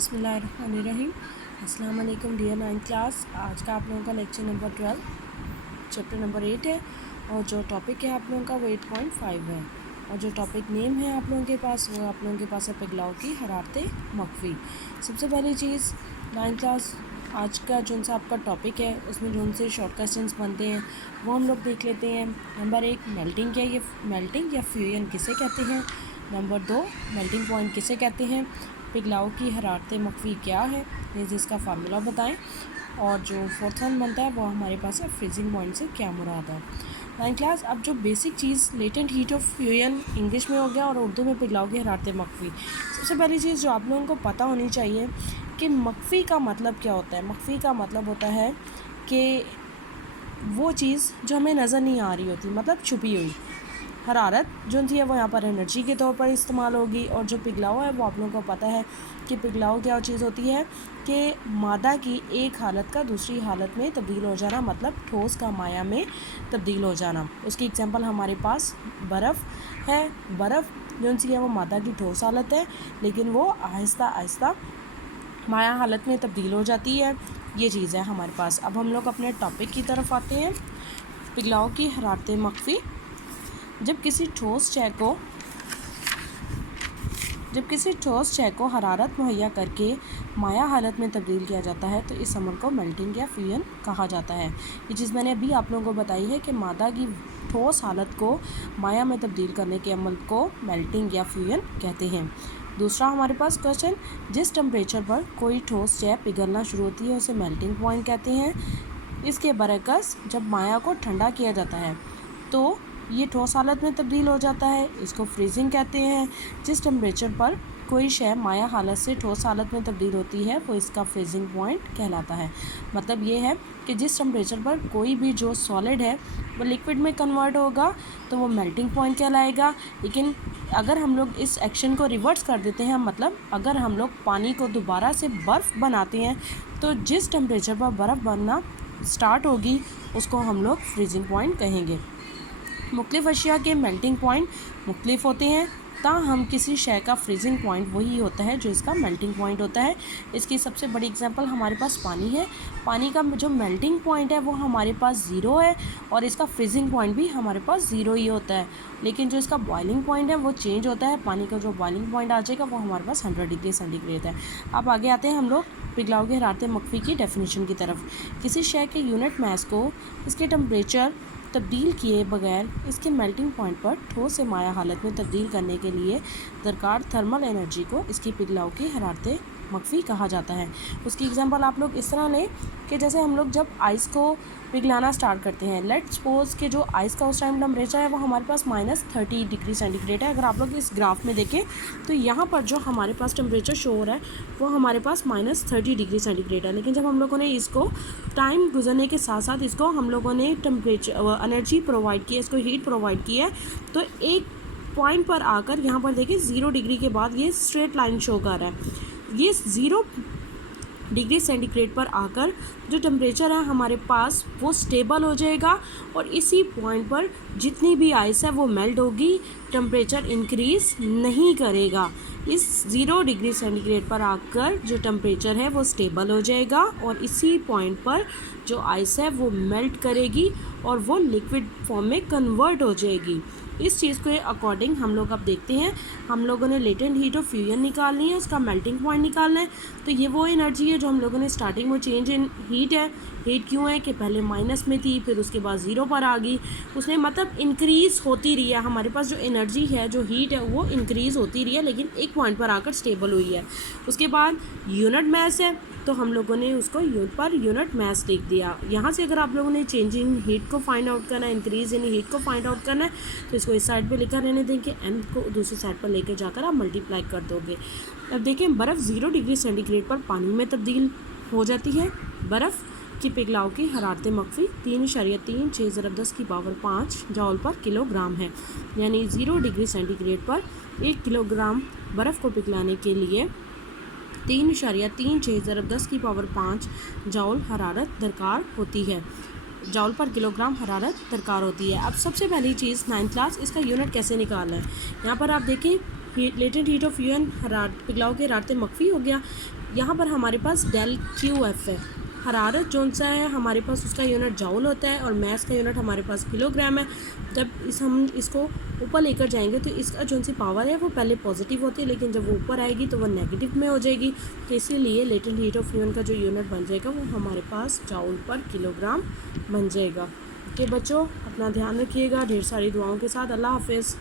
बिस्मिल्लाहिर्रहमानिर्रहीम। अस्सलाम वालेकुम डियर 9th क्लास। आज का आप लोगों का लेक्चर नंबर 12 चैप्टर नंबर 8 है और जो टॉपिक है आप लोगों का वो 8.5 है और जो टॉपिक नेम है आप लोगों के पास वो आप लोगों के पास है पिघलाव की हरारतें मख्फी। सबसे पहली चीज़ 9th क्लास आज का जो सा आपका टॉपिक है उसमें जो से शॉर्ट क्वेश्चंस बनते हैं वो हम लोग देख लेते हैं। नंबर 1 मेल्टिंग क्या ये मेल्टिंग या फ्यूजन किसे कहते हैं। नंबर 2 मेल्टिंग पॉइंट किसे कहते हैं। पिघलाव की हरारतें मख्फी क्या है ये जिसका फार्मूला बताएं। और जो फोर्थ वन बनता है वो हमारे पास है फ्रीजिंग पॉइंट से क्या मुराद है। 9th क्लास अब जो basic cheese latent heat of fusion English में हो गया और उर्दू में पिघलाव की हरारतें मख्फी। सबसे पहली चीज़ जो आप लोगों को पता होनी चाहिए कि मख्फी का मतलब क्या होता है। मख्फी का मतलब होता है कि वो चीज़ जो हमें नज़र नहीं आ रही होती, मतलब छुपी हुई। हरारत जो थी है वो यहाँ पर एनर्जी के तौर पर इस्तेमाल होगी। और जो पिघलाव है वो आप लोगों को पता है कि पिघलाव क्या चीज़ होती है कि मादा की एक हालत का दूसरी हालत में तब्दील हो जाना, मतलब ठोस का माया में तब्दील हो जाना। उसकी एग्जांपल हमारे पास बर्फ़ है। बर्फ़ जो सी है वो मादा की ठोस हालत है लेकिन वो आहिस्ता आहिस्ता माया हालत में तब्दील हो जाती है। ये चीज़ है हमारे पास। अब हम लोग अपने टॉपिक की तरफ आते हैं। पिघलाव की हरारतें मख्फी। जब किसी ठोस शय को हरारत मुहैया करके माया हालत में तब्दील किया जाता है तो इस अमल को मेल्टिंग या फ्यूजन कहा जाता है। ये चीज़ मैंने अभी आप लोगों को बताई है कि मादा की ठोस हालत को माया में तब्दील करने के अमल को मेल्टिंग या फ्यूजन कहते हैं। दूसरा हमारे पास क्वेश्चन, जिस टेम्परेचर पर कोई ठोस शय पिघलना शुरू होती है उसे मेल्टिंग पॉइंट कहते हैं। इसके बरअक्स जब माया को ठंडा किया जाता है तो ये ठोस हालत में तब्दील हो जाता है, इसको फ्रीजिंग कहते हैं। जिस टेम्परेचर पर कोई शय माया हालत से ठोस हालत में तब्दील होती है वो इसका फ्रीजिंग पॉइंट कहलाता है। मतलब ये है कि जिस टेम्परेचर पर कोई भी जो सॉलिड है वो लिक्विड में कन्वर्ट होगा तो वो मेल्टिंग पॉइंट कहलाएगा। लेकिन अगर हम लोग इस एक्शन को रिवर्स कर देते हैं, मतलब अगर हम लोग पानी को दोबारा से बर्फ़ बनाते हैं तो जिस टेम्परेचर पर बर्फ़ बनना स्टार्ट होगी उसको हम लोग फ्रीजिंग पॉइंट कहेंगे। मुख्तलिफ़ अशिया के मेल्टिंग पॉइंट मुख्तलिफ होते हैं, ताहम किसी शय का फ्रीजिंग पॉइंट वही होता है जो इसका मेल्टिंग पॉइंट होता है। इसकी सबसे बड़ी एग्जांपल हमारे पास पानी है। पानी का जो मेल्टिंग पॉइंट है वो हमारे पास ज़ीरो है और इसका फ्रीजिंग पॉइंट भी हमारे पास ज़ीरो ही होता है। लेकिन जो इसका बॉइलिंग पॉइंट है वो चेंज होता है। पानी का जो बॉइलिंग पॉइंट आ जाएगा वो हमारे पास 100 डिग्री सेंटीग्रेड है। अब आगे आते हैं हम लोग पिघलाव की हरारतें मख्फी की डेफिनेशन की तरफ। किसी शय के यूनिट मास को इसके टेम्परेचर तब्दील किए बगैर इसके मेल्टिंग पॉइंट पर ठोस से माया हालत में तब्दील करने के लिए दरकार थर्मल एनर्जी को इसकी पिघलाव की हरारतें मख्फी कहा जाता है। उसकी एग्जांपल आप लोग इस तरह लें कि जैसे हम लोग जब आइस को पिघलाना स्टार्ट करते हैं, लेट्स सपोज कि जो आइस का उस टाइम टेम्परेचर है वो हमारे पास -30 डिग्री सेंटीग्रेड है। अगर आप लोग इस ग्राफ में देखें तो यहाँ पर जो हमारे पास टेम्परेचर शो हो रहा है वो हमारे पास -30 डिग्री सेंटीग्रेड है। लेकिन जब हम लोगों ने इसको टाइम गुजरने के साथ साथ इसको हम लोगों ने टेम्परेचर एनर्जी प्रोवाइड की है, इसको हीट प्रोवाइड की है, तो एक पॉइंट पर आकर यहाँ पर देखिए 0 डिग्री के बाद ये स्ट्रेट लाइन शो कर रहा है। ये 0 डिग्री सेंटीग्रेड पर आकर जो टेम्परेचर है हमारे पास वो स्टेबल हो जाएगा और इसी पॉइंट पर जितनी भी आइस है वो मेल्ट होगी, टेम्परेचर इंक्रीज़ नहीं करेगा। इस 0 डिग्री सेंटीग्रेड पर आकर जो टेम्परेचर है वो स्टेबल हो जाएगा और इसी पॉइंट पर जो आइस है वो मेल्ट करेगी और वो लिक्विड फॉर्म में कन्वर्ट हो जाएगी। इस चीज़ के अकॉर्डिंग हम लोग अब देखते हैं, हम लोगों ने लेटेंट हीट ऑफ फ्यूजन निकालनी है, उसका मेल्टिंग पॉइंट निकालना है। तो ये वो एनर्जी है जो हम लोगों ने स्टार्टिंग में चेंज इन हीट है। हीट क्यों है कि पहले माइनस में थी फिर उसके बाद 0 पर आ गई, उसने मतलब इंक्रीज़ होती रही है। हमारे पास जो एनर्जी है जो हीट है वो इंक्रीज़ होती रही है लेकिन एक पॉइंट पर आकर स्टेबल हुई है। उसके बाद यूनिट मास है तो हम लोगों ने उसको यूनिट मास लिख दिया। यहाँ से अगर आप लोगों ने चेंज इन हीट को फाइंड आउट करना है, इंक्रीज़ इन हीट को फाइंड आउट करना है तो इसको इस साइड पे लिखा रहने देंगे, एन को दूसरी साइड पर लेकर जाकर आप मल्टीप्लाई कर दोगे। अब देखें बर्फ़ 0 डिग्री सेंटीग्रेड पर पानी में तब्दील हो जाती है। बर्फ़ की पिघलाव की हरारतें मख्फी 3.3610⁵ जॉल पर किलोग्राम है। यानी 0 डिग्री सेंटीग्रेड पर 1 किलोग्राम बर्फ़ को पिघलाने के लिए 3.3610⁵ जॉल हरारत दरकार होती है। जॉल पर किलोग्राम हरारत दरकार होती है। अब सबसे पहली चीज़ 9th क्लास, इसका यूनिट कैसे निकालना है। यहाँ पर आप देखें लेटेंट हीट ऑफ फ्यूजन पिघलाव की हरारत मख्फी हो गया। यहाँ पर हमारे पास डेल क्यू एफ है। हरारत जौन सा है हमारे पास उसका यूनिट जाउल होता है और मैस का यूनिट हमारे पास किलोग्राम है। जब हम इसको ऊपर लेकर जाएंगे तो इसका जौन सी पावर है वो पहले पॉजिटिव होती है, लेकिन जब वो ऊपर आएगी तो वो नेगेटिव में हो जाएगी। तो इसीलिए लेटेंट हीट ऑफ फ्यूजन का जो यूनिट बन जाएगा वो हमारे पास जाउल पर किलोग्राम बन जाएगा। ओके बच्चों, अपना ध्यान रखिएगा। ढेर सारी दुआओं के साथ। अल्लाह हाफिज़।